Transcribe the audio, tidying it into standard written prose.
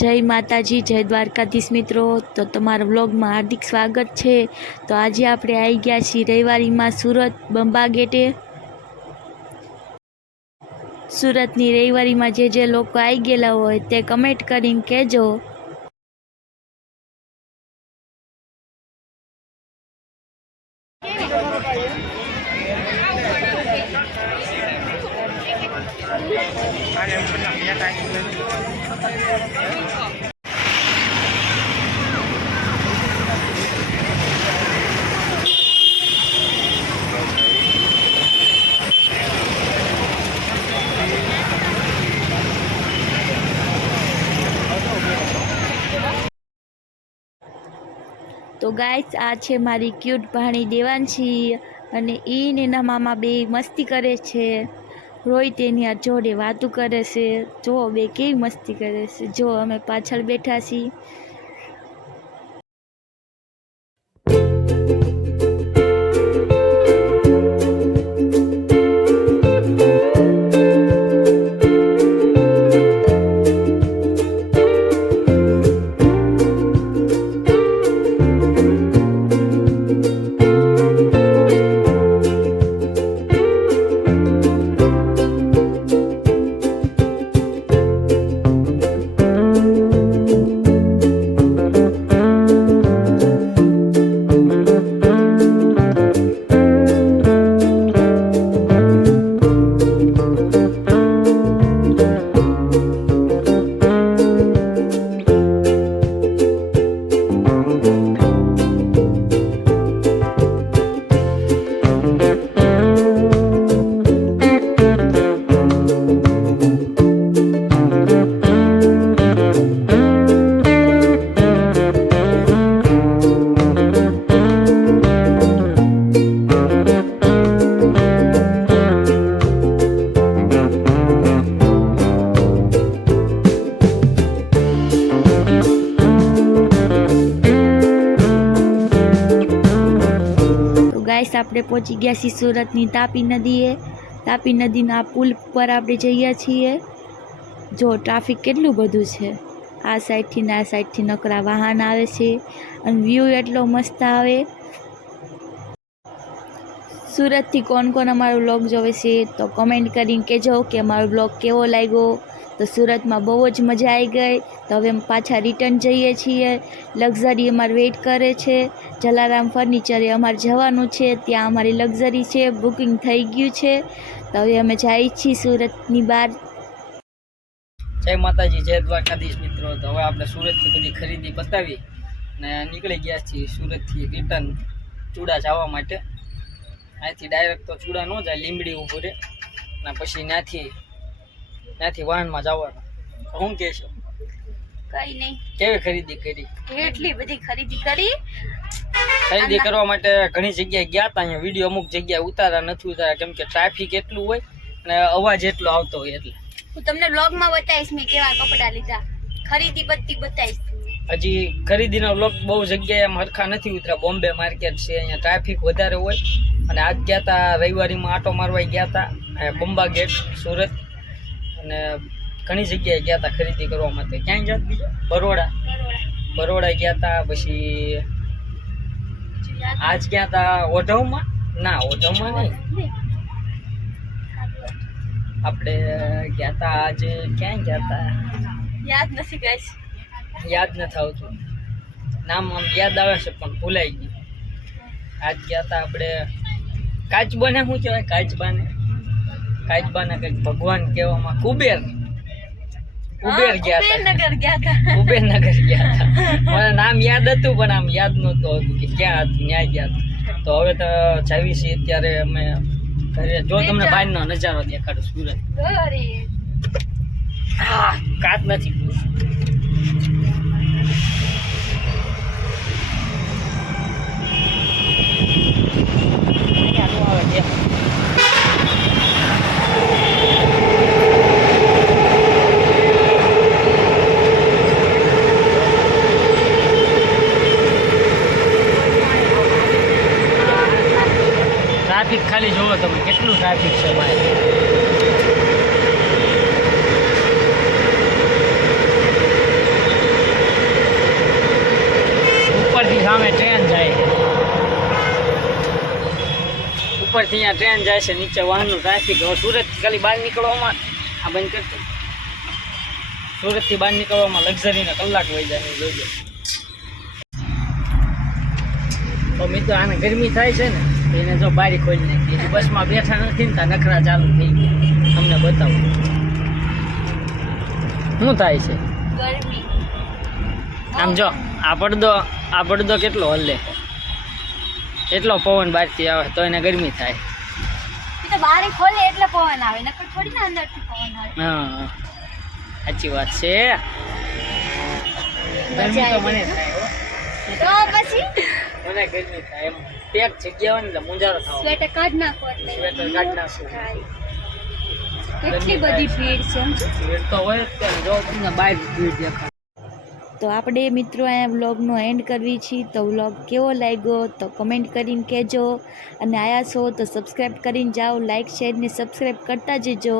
જય માતાજી, જય દ્વારકાધીશ મિત્રો। તો તમારા વ્લોગમાં હાર્દિક સ્વાગત છે। તો આજે આપણે આવી ગયા છીએ રવિવારીમાં સુરત બંબા ગેટે। સુરતની રવિવારીમાં જે લોકો આવી ગયેલા હોય તે કમેન્ટ કરીને કહેજો। તો ગાઈસ, આ છે મારી ક્યુટ ભાણી દેવાંશી અને ઈ ને એના મામા બે મસ્તી કરે છે। રોહિત એની આ જોડે વાતું કરે છે। જો બે કેવી મસ્તી કરે છે। જો અમે પાછળ બેઠા છીએ। ગાઈસ, આપણે પહોંચી ગયા છીએ સુરતની તાપી નદીએ। તાપી નદીના પુલ પર આપણે જઈએ છીએ। જો ટ્રાફિક કેટલું બધું છે। આ સાઈડથી ને આ સાઈડથી નકરા વાહન આવે છે અને વ્યૂ એટલો મસ્ત આવે। સુરતથી કોણ કોણ અમારો વ્લોગ જોવે છે તો કમેન્ટ કરીને કહેજો કે અમારો વ્લોગ કેવો લાગ્યો। તો સુરતમાં બહુ જ મજા આવી ગઈ। તો હવે અમે પાછા રિટર્ન જઈએ છીએ। લક્ઝરી અમારે વેઇટ કરે છે। જલારામ ફર્નિચરે અમારે જવાનું છે, ત્યાં અમારી લક્ઝરી છે, બુકિંગ થઈ ગયું છે। તો હવે અમે જઈએ છીએ સુરતની બહાર। જય માતાજી, જય દ્વારકાધીશ મિત્રો। તો હવે આપણે સુરતથી બધી ખરીદી પતાવી ને નીકળી ગયા છીએ સુરતથી રિટર્ન ચૂડા જવા માટે। અહીંથી ડાયરેક્ટ તો ચૂડા ન જાય, લીંબડી ઊભું રહે ને પછી ત્યાંથી વાહનમાં જવાનું। શું કહે છો? કઈ નહીં, કેવી ખરીદી કરી? કેટલી બધી ખરીદી કરી। ખરીદી કરવા માટે ઘણી જગ્યાએ ગયા હતા। અહીંયા વિડીયો અમુક જગ્યાએ ઉતારા નથી ઉતારા, કેમ કે ટ્રાફિક એટલું હોય અને અવાજ એટલો આવતો હોય એટલે હું તમને વ્લોગમાં બતાવીશ મેં કેવા કપડા લીધા, ખરીદી બધી બતાવીશ। હજી ખરીદીનો વ્લોગ બહુ જગ્યાએ એમ હરખા નથી ઉતર્યા। બોમ્બે માર્કેટ છે, અહીંયા ટ્રાફિક વધારે હોય। અને આજ ગયા હતા રવિવારીમાં આટો મારવા ગયા હતા બંબા ગેટ સુરત, અને ઘણી જગ્યાએ ગયા હતા ખરીદી કરવા માટે। ક્યાં ગયા બીજા? બરોડા ગયા હતા। પછી આજ ગયા હતા ઓઢવમાં? ના, ઓઢવમાં નહીં, આપણે ગયા હતા આજે ક્યાં ગયા હતા યાદ નથી ગાઈસ, યાદ નથી આવતું નામ, આમ યાદ આવે છે પણ ભૂલાઈ ગયું। આજ ગયા હતા આપણે કાચબાને, શું કહેવાય કાચબાને કંઈક ભગવાન કહેવામાં, કુબેર ગયા હતા, કુબેરનગર ગયા હતા। મને નામ યાદ હતું પણ આમ યાદ નહોતું હતું કે ક્યાં હતું, ન્યા ગયા હતા। તો હવે તો જાવી છીએ અત્યારે અમે ઘરે। જો તમને બહારનો નજારો દેખાડું સુરત, કાચ નથી ટ્રાફિક ખાલી જોવો તમે કેટલું ટ્રાફિક છે ભાઈ। સામે ટ્રેન જાય છે ઉપરથી અહીંયા ટ્રેન જાય છે નીચે વાહનનું ટ્રાફિક હવે સુરત ખાલી બહાર નીકળવામાં આ બંધ કરતો સુરતથી બહાર નીકળવામાં લક્ઝરીના કલાક વહી જાય જોજો તો મિત્રો આને ગરમી થાય છે ને તો એને જો બારી ખોલી નાખી હજી બસમાં બેઠા નથી ને ત્યાં નખરા ચાલુ થઈ ગયા તમને બતાવું શું થાય છે ગરમી આમ જો આ પડદો કેટલો હલે એટલો પવન બહારથી આવે તો એને ગરમી થાય એ તો બારી ખોલે એટલે પવન આવે નકર થોડી ના અંદરથી પવન આવે હા સાચી વાત છે ગરમી તો મને થાય હો તો પછી મને ગરમી થાય એમ પેટ જગ્યા હોય ને એટલે મુંજારો થાવ સ્વેટર કાઢ નાખો એટલે સ્વેટર કાઢ નાખું કેટલી બધી ભીડ છે સમજો ભીડ તો હોય જ તે ને જો તમને બહાર ભીડ દેખાય તો આપણે મિત્રો અહીંયા વ્લોગનો એન્ડ કરવી છીએ તો વ્લોગ કેવો લાગ્યો તો કમેન્ટ કરીને કહેજો અને આયા છો તો સબસ્ક્રાઈબ કરીને જાઓ લાઇક શેર ને સબસ્ક્રાઈબ કરતા જજો